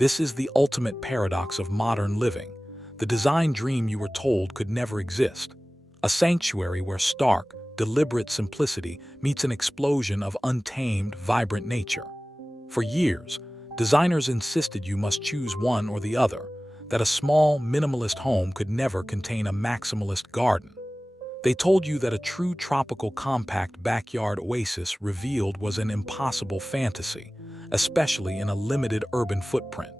This is the ultimate paradox of modern living, the design dream you were told could never exist. A sanctuary where stark, deliberate simplicity meets an explosion of untamed, vibrant nature. For years, designers insisted you must choose one or the other, that a small, minimalist home could never contain a maximalist garden. They told you that a true tropical compact backyard oasis revealed was an impossible fantasy, especially in a limited urban footprint.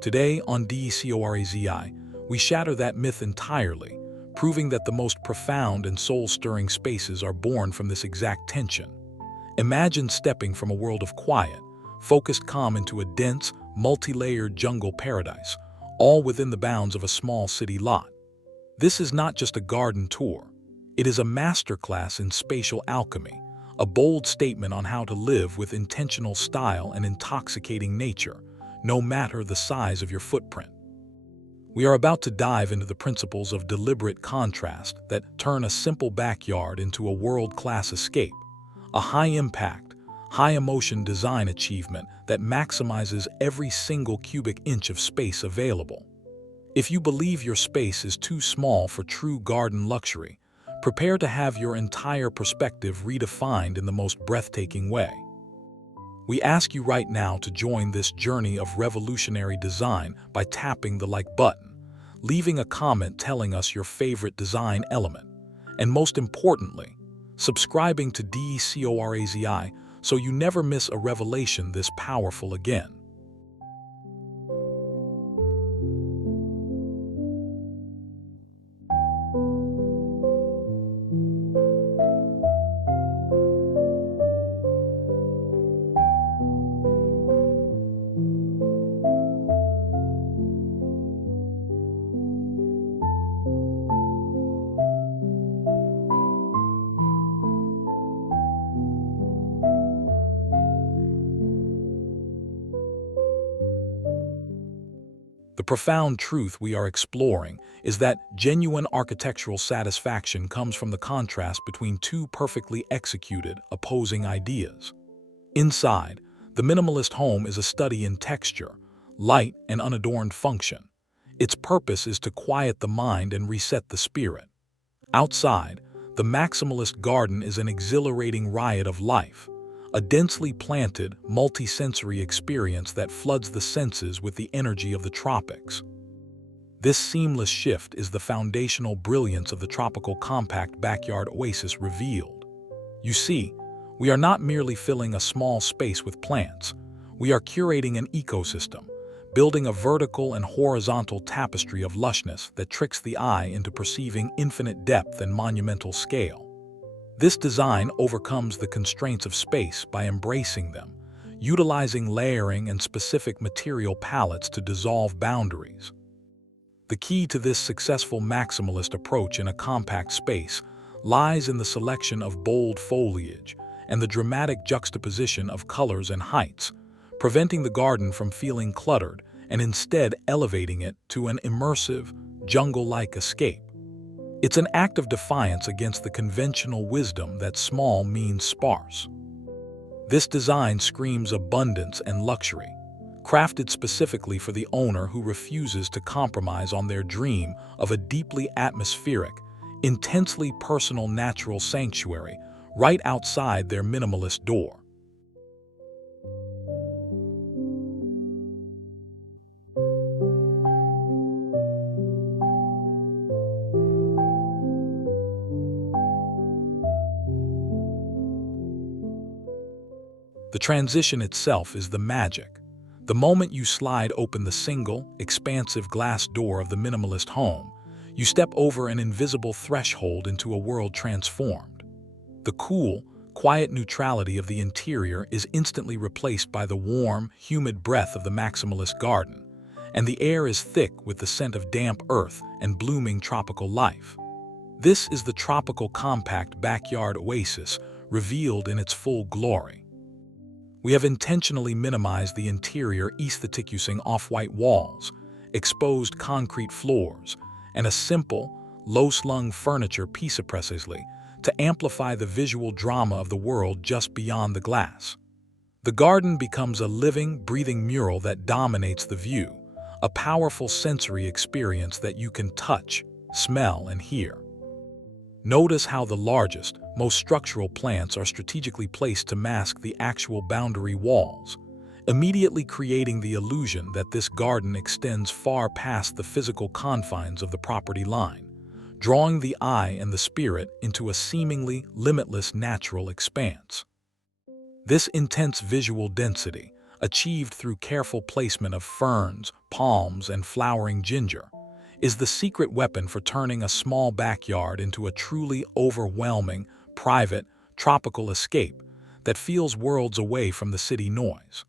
Today on DECORAZI, we shatter that myth entirely, proving that the most profound and soul-stirring spaces are born from this exact tension. Imagine stepping from a world of quiet, focused calm into a dense, multi-layered jungle paradise, all within the bounds of a small city lot. This is not just a garden tour. It is a masterclass in spatial alchemy, a bold statement on how to live with intentional style and intoxicating nature, no matter the size of your footprint. We are about to dive into the principles of deliberate contrast that turn a simple backyard into a world-class escape, a high-impact, high-emotion design achievement that maximizes every single cubic inch of space available. If you believe your space is too small for true garden luxury, prepare to have your entire perspective redefined in the most breathtaking way. We ask you right now to join this journey of revolutionary design by tapping the like button, leaving a comment telling us your favorite design element, and most importantly, subscribing to DECORAZI so you never miss a revelation this powerful again. The profound truth we are exploring is that genuine architectural satisfaction comes from the contrast between two perfectly executed, opposing ideas. Inside, the minimalist home is a study in texture, light, and unadorned function. Its purpose is to quiet the mind and reset the spirit. Outside, the maximalist garden is an exhilarating riot of life, a densely planted, multi-sensory experience that floods the senses with the energy of the tropics. This seamless shift is the foundational brilliance of the tropical compact backyard oasis revealed. You see, we are not merely filling a small space with plants. We are curating an ecosystem, building a vertical and horizontal tapestry of lushness that tricks the eye into perceiving infinite depth and monumental scale. This design overcomes the constraints of space by embracing them, utilizing layering and specific material palettes to dissolve boundaries. The key to this successful maximalist approach in a compact space lies in the selection of bold foliage and the dramatic juxtaposition of colors and heights, preventing the garden from feeling cluttered and instead elevating it to an immersive, jungle-like escape. It's an act of defiance against the conventional wisdom that small means sparse. This design screams abundance and luxury, crafted specifically for the owner who refuses to compromise on their dream of a deeply atmospheric, intensely personal natural sanctuary right outside their minimalist door. The transition itself is the magic. The moment you slide open the single, expansive glass door of the minimalist home, you step over an invisible threshold into a world transformed. The cool, quiet neutrality of the interior is instantly replaced by the warm, humid breath of the maximalist garden, and the air is thick with the scent of damp earth and blooming tropical life. This is the tropical compact backyard oasis revealed in its full glory. We have intentionally minimized the interior aesthetic using off-white walls, exposed concrete floors, and a simple, low-slung furniture piece precisely to amplify the visual drama of the world just beyond the glass. The garden becomes a living, breathing mural that dominates the view, a powerful sensory experience that you can touch, smell, and hear. Notice how the largest, most structural plants are strategically placed to mask the actual boundary walls, immediately creating the illusion that this garden extends far past the physical confines of the property line, drawing the eye and the spirit into a seemingly limitless natural expanse. This intense visual density, achieved through careful placement of ferns, palms, and flowering ginger, is the secret weapon for turning a small backyard into a truly overwhelming, private, tropical escape that feels worlds away from the city noise.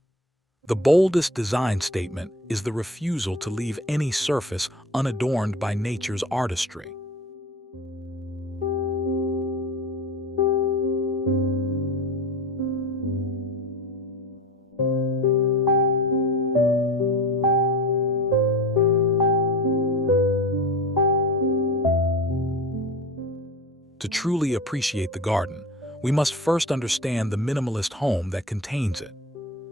The boldest design statement is the refusal to leave any surface unadorned by nature's artistry. To truly appreciate the garden, we must first understand the minimalist home that contains it.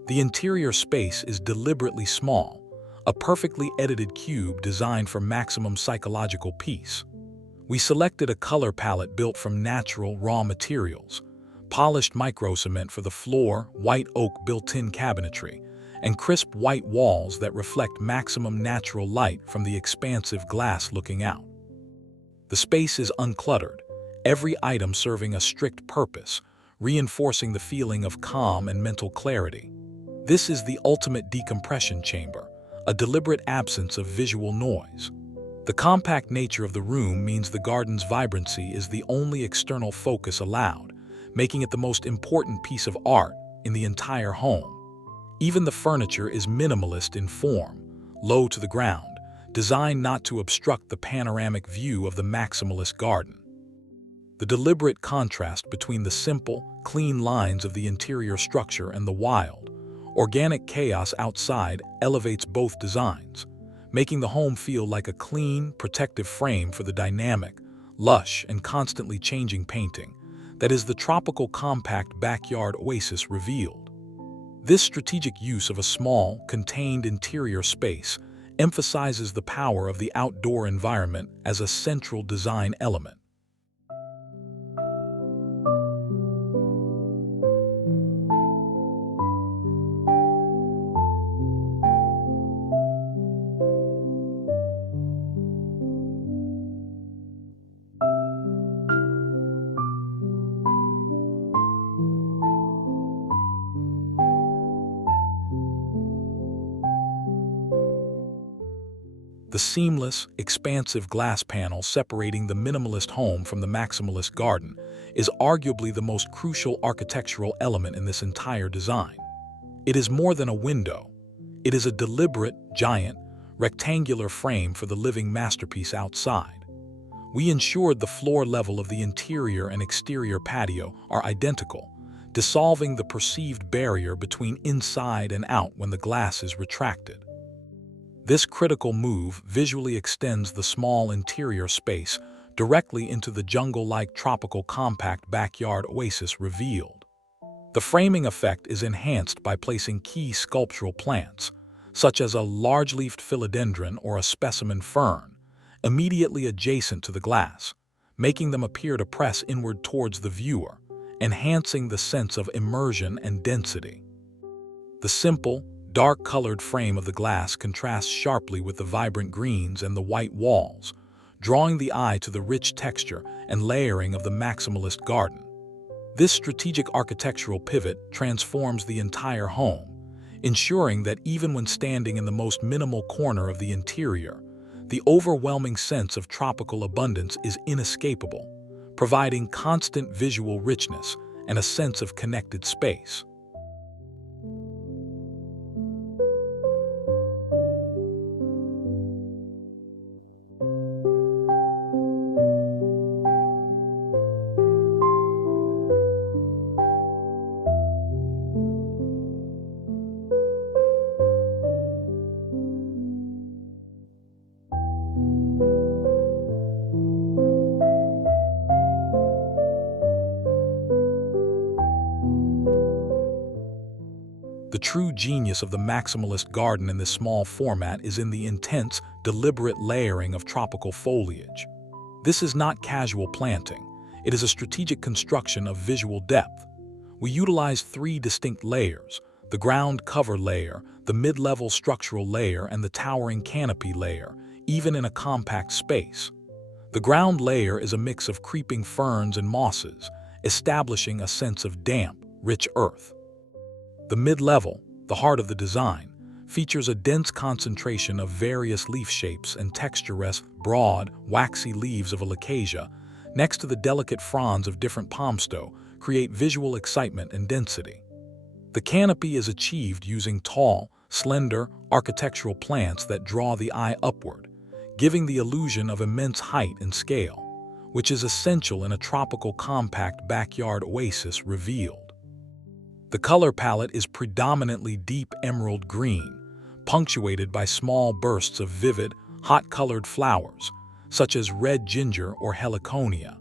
The interior space is deliberately small, a perfectly edited cube designed for maximum psychological peace. We selected a color palette built from natural, raw materials, polished microcement for the floor, white oak built-in cabinetry, and crisp white walls that reflect maximum natural light from the expansive glass looking out. The space is uncluttered, every item serving a strict purpose, reinforcing the feeling of calm and mental clarity. This is the ultimate decompression chamber, a deliberate absence of visual noise. The compact nature of the room means the garden's vibrancy is the only external focus allowed, making it the most important piece of art in the entire home. Even the furniture is minimalist in form, low to the ground, designed not to obstruct the panoramic view of the Maximalist Garden. The deliberate contrast between the simple, clean lines of the interior structure and the wild, organic chaos outside elevates both designs, making the home feel like a clean, protective frame for the dynamic, lush, and constantly changing painting that is the tropical Compact Backyard Oasis Revealed. This strategic use of a small, contained interior space emphasizes the power of the outdoor environment as a central design element. The seamless, expansive glass panel separating the minimalist home from the maximalist garden is arguably the most crucial architectural element in this entire design. It is more than a window. It is a deliberate, giant, rectangular frame for the living masterpiece outside. We ensured the floor level of the interior and exterior patio are identical, dissolving the perceived barrier between inside and out when the glass is retracted. This critical move visually extends the small interior space directly into the jungle-like tropical compact backyard oasis Revealed. The framing effect is enhanced by placing key sculptural plants, such as a large-leafed philodendron or a specimen fern, immediately adjacent to the glass, making them appear to press inward towards the viewer, enhancing the sense of immersion and density. The simple, dark-colored frame of the glass contrasts sharply with the vibrant greens and the white walls, drawing the eye to the rich texture and layering of the Maximalist Garden. This strategic architectural pivot transforms the entire home, ensuring that even when standing in the most minimal corner of the interior, the overwhelming sense of tropical abundance is inescapable, providing constant visual richness and a sense of connected space. true genius of the maximalist garden in this small format is in the intense, deliberate layering of tropical foliage. This is not casual planting. It is a strategic construction of visual depth. We utilize three distinct layers: the ground cover layer, the mid-level structural layer, and the towering canopy layer, even in a compact space. The ground layer is a mix of creeping ferns and mosses, establishing a sense of damp, rich earth. The mid-level, the heart of the design, features a dense concentration of various leaf shapes and textureless, broad, waxy leaves of alocasia, next to the delicate fronds of different palmsto, create visual excitement and density. The canopy is achieved using tall, slender, architectural plants that draw the eye upward, giving the illusion of immense height and scale, which is essential in a tropical compact backyard oasis revealed. The color palette is predominantly deep emerald green, punctuated by small bursts of vivid, hot-colored flowers, such as red ginger or heliconia.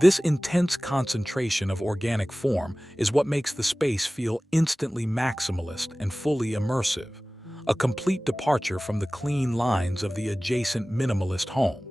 This intense concentration of organic form is what makes the space feel instantly maximalist and fully immersive, a complete departure from the clean lines of the adjacent minimalist home.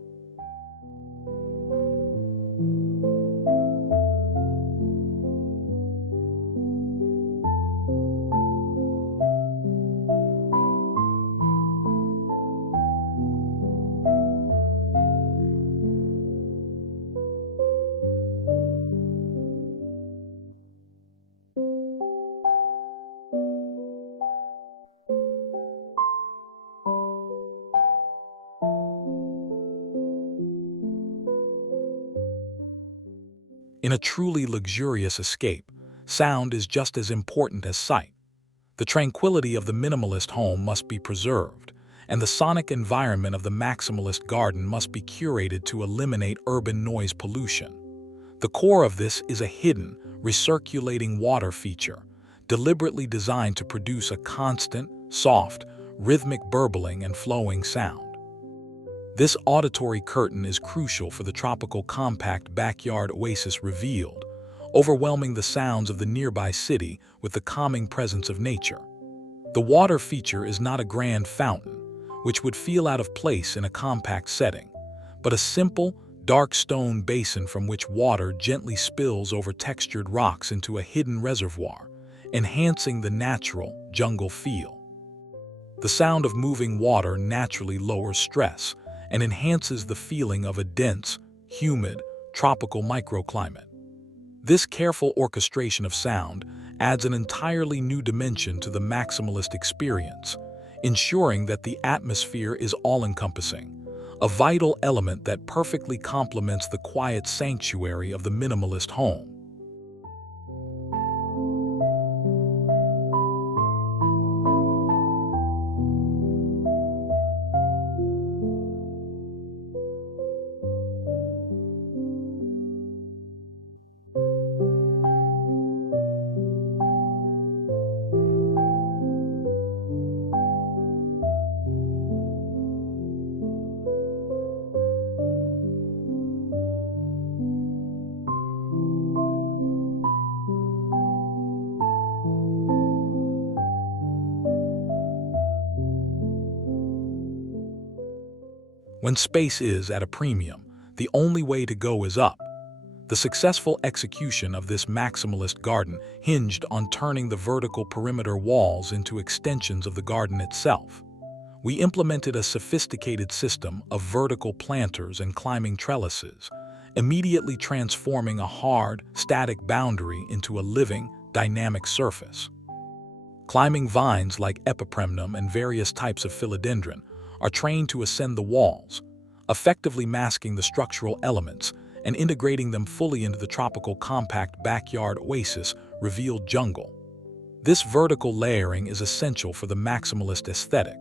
In a truly luxurious escape, sound is just as important as sight. The tranquility of the minimalist home must be preserved, and the sonic environment of the maximalist garden must be curated to eliminate urban noise pollution. The core of this is a hidden, recirculating water feature, deliberately designed to produce a constant, soft, rhythmic burbling and flowing sound. This auditory curtain is crucial for the tropical compact backyard oasis revealed, overwhelming the sounds of the nearby city with the calming presence of nature. The water feature is not a grand fountain, which would feel out of place in a compact setting, but a simple, dark stone basin from which water gently spills over textured rocks into a hidden reservoir, enhancing the natural, jungle feel. The sound of moving water naturally lowers stress and enhances the feeling of a dense, humid, tropical microclimate. This careful orchestration of sound adds an entirely new dimension to the maximalist experience, ensuring that the atmosphere is all-encompassing, a vital element that perfectly complements the quiet sanctuary of the minimalist home. When space is at a premium, the only way to go is up. The successful execution of this maximalist garden hinged on turning the vertical perimeter walls into extensions of the garden itself. We implemented a sophisticated system of vertical planters and climbing trellises, immediately transforming a hard, static boundary into a living, dynamic surface. Climbing vines like epipremnum and various types of philodendron are trained to ascend the walls, effectively masking the structural elements and integrating them fully into the tropical compact backyard oasis revealed jungle. This vertical layering is essential for the maximalist aesthetic,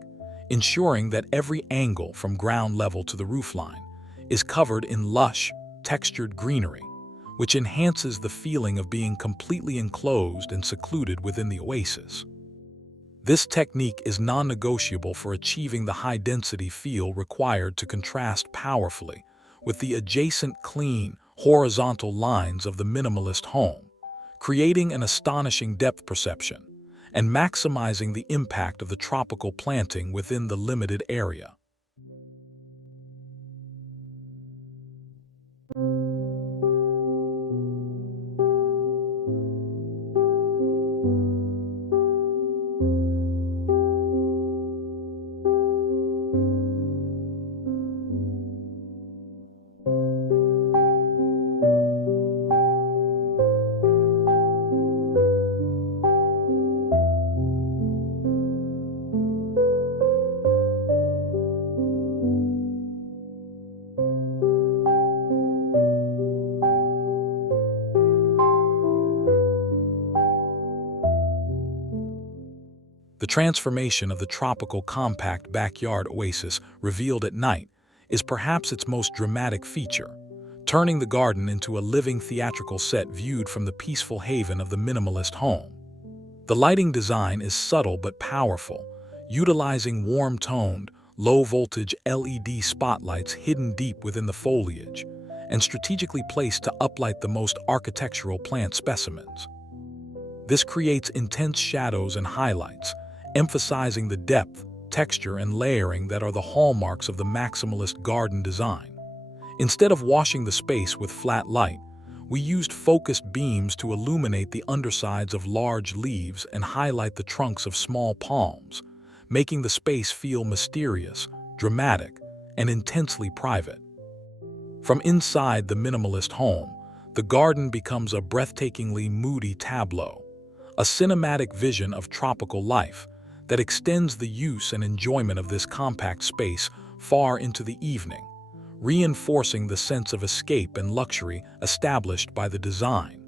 ensuring that every angle from ground level to the roofline is covered in lush, textured greenery, which enhances the feeling of being completely enclosed and secluded within the oasis. This technique is non-negotiable for achieving the high-density feel required to contrast powerfully with the adjacent clean, horizontal lines of the minimalist home, creating an astonishing depth perception and maximizing the impact of the tropical planting within the limited area. The transformation of the tropical compact backyard oasis revealed at night is perhaps its most dramatic feature, turning the garden into a living theatrical set viewed from the peaceful haven of the minimalist home. The lighting design is subtle but powerful, utilizing warm-toned, low-voltage LED spotlights hidden deep within the foliage and strategically placed to uplight the most architectural plant specimens. This creates intense shadows and highlights, emphasizing the depth, texture, and layering that are the hallmarks of the Maximalist Garden design. Instead of washing the space with flat light, we used focused beams to illuminate the undersides of large leaves and highlight the trunks of small palms, making the space feel mysterious, dramatic, and intensely private. From inside the minimalist home, the garden becomes a breathtakingly moody tableau, a cinematic vision of tropical life that extends the use and enjoyment of this compact space far into the evening, reinforcing the sense of escape and luxury established by the design.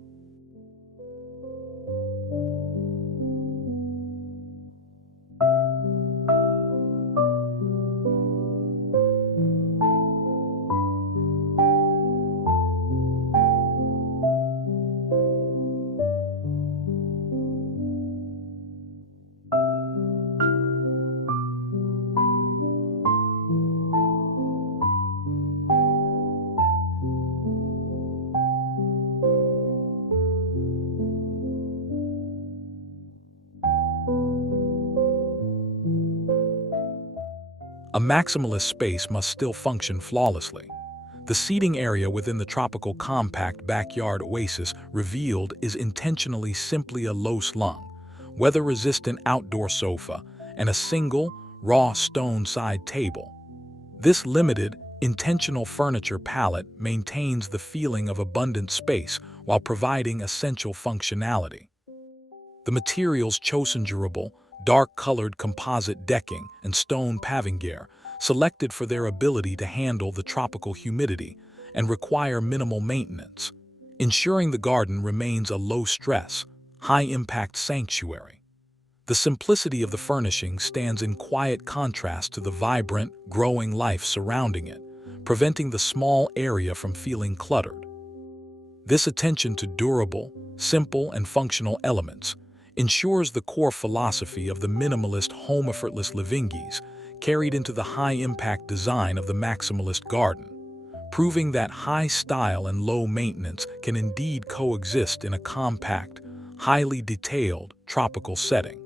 A maximalist space must still function flawlessly. The seating area within the tropical compact backyard oasis revealed is intentionally simply a low-slung, weather-resistant outdoor sofa and a single, raw stone side table. This limited, intentional furniture palette maintains the feeling of abundant space while providing essential functionality. The materials chosen durable, dark-colored composite decking and stone paving gear, selected for their ability to handle the tropical humidity and require minimal maintenance, ensuring the garden remains a low-stress, high-impact sanctuary. The simplicity of the furnishing stands in quiet contrast to the vibrant, growing life surrounding it, preventing the small area from feeling cluttered. This attention to durable, simple, and functional elements ensures the core philosophy of the minimalist home effortless livingis carried into the high-impact design of the Maximalist Garden, proving that high style and low maintenance can indeed coexist in a compact, highly detailed, tropical setting.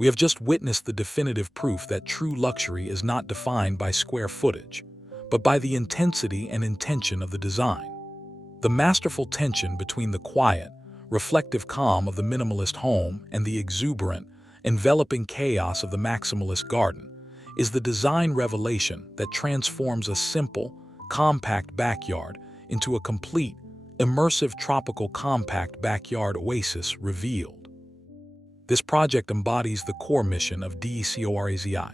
We have just witnessed the definitive proof that true luxury is not defined by square footage, but by the intensity and intention of the design. The masterful tension between the quiet, reflective calm of the minimalist home and the exuberant, enveloping chaos of the maximalist garden is the design revelation that transforms a simple, compact backyard into a complete, immersive tropical compact backyard oasis revealed. This project embodies the core mission of DECORAZI,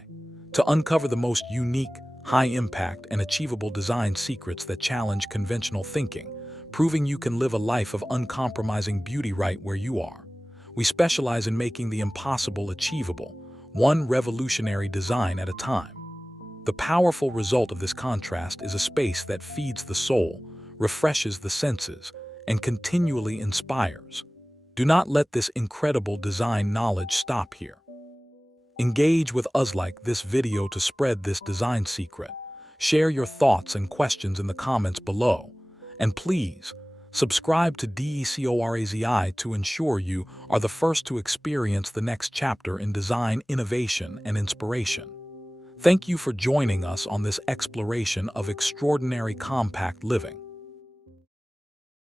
to uncover the most unique, high-impact, and achievable design secrets that challenge conventional thinking, proving you can live a life of uncompromising beauty right where you are. We specialize in making the impossible achievable, one revolutionary design at a time. The powerful result of this contrast is a space that feeds the soul, refreshes the senses, and continually inspires. Do not let this incredible design knowledge stop here. Engage with us like this video to spread this design secret. Share your thoughts and questions in the comments below. And please, subscribe to DECORAZI to ensure you are the first to experience the next chapter in design, innovation, and inspiration. Thank you for joining us on this exploration of extraordinary compact living.